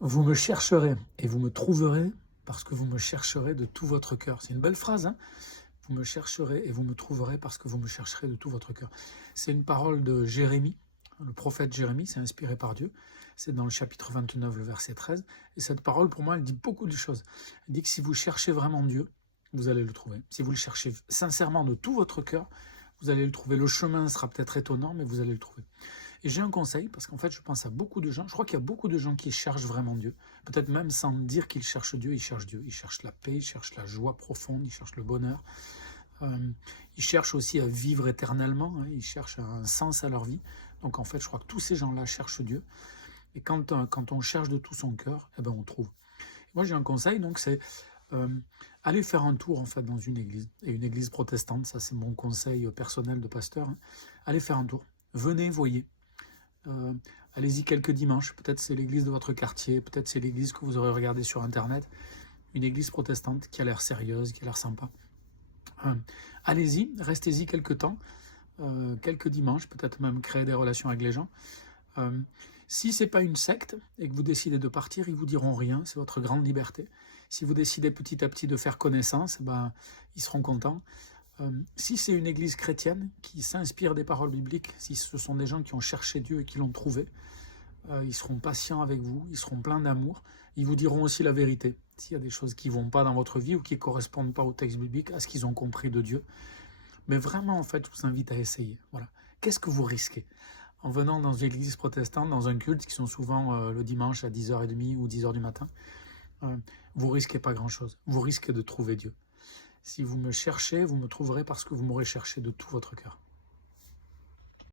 Vous me chercherez et vous me trouverez parce que vous me chercherez de tout votre cœur. C'est une belle phrase, hein? Vous me chercherez et vous me trouverez parce que vous me chercherez de tout votre cœur. C'est une parole de Jérémie, le prophète Jérémie, c'est inspiré par Dieu. C'est dans le chapitre 29, le verset 13. Et cette parole, pour moi, elle dit beaucoup de choses. Elle dit que si vous cherchez vraiment Dieu, vous allez le trouver. Si vous le cherchez sincèrement de tout votre cœur, vous allez le trouver. Le chemin sera peut-être étonnant, mais vous allez le trouver. Et j'ai un conseil, parce qu'en fait, je pense à beaucoup de gens, je crois qu'il y a beaucoup de gens qui cherchent vraiment Dieu, peut-être même sans dire qu'ils cherchent Dieu, ils cherchent Dieu, ils cherchent la paix, ils cherchent la joie profonde, ils cherchent le bonheur, ils cherchent aussi à vivre éternellement, hein, ils cherchent un sens à leur vie. Donc en fait, je crois que tous ces gens-là cherchent Dieu, et quand on cherche de tout son cœur, eh ben, on trouve. Moi, j'ai un conseil, donc c'est aller faire un tour en fait dans une église, et une église protestante, ça c'est mon conseil personnel de pasteur, hein. Allez faire un tour, venez, voyez. Euh, Allez-y quelques dimanches, peut-être c'est l'église de votre quartier, peut-être c'est l'église que vous aurez regardée sur internet, une église protestante qui a l'air sérieuse, qui a l'air sympa. Allez-y, restez-y quelques temps, quelques dimanches, peut-être même créer des relations avec les gens. Si c'est pas une secte et que vous décidez de partir, ils vous diront rien, c'est votre grande liberté. Si vous décidez petit à petit de faire connaissance, ben, ils seront contents. Si c'est une église chrétienne qui s'inspire des paroles bibliques, si ce sont des gens qui ont cherché Dieu et qui l'ont trouvé, ils seront patients avec vous, ils seront pleins d'amour, ils vous diront aussi la vérité. S'il y a des choses qui ne vont pas dans votre vie ou qui ne correspondent pas au texte biblique, à ce qu'ils ont compris de Dieu. Mais vraiment, en fait, je vous invite à essayer. Voilà. Qu'est-ce que vous risquez en venant dans une église protestante, dans un culte, qui sont souvent le dimanche à 10h30 ou 10h du matin? Vous risquez pas grand-chose. Vous risquez de trouver Dieu. Si vous me cherchez, vous me trouverez parce que vous m'aurez cherché de tout votre cœur.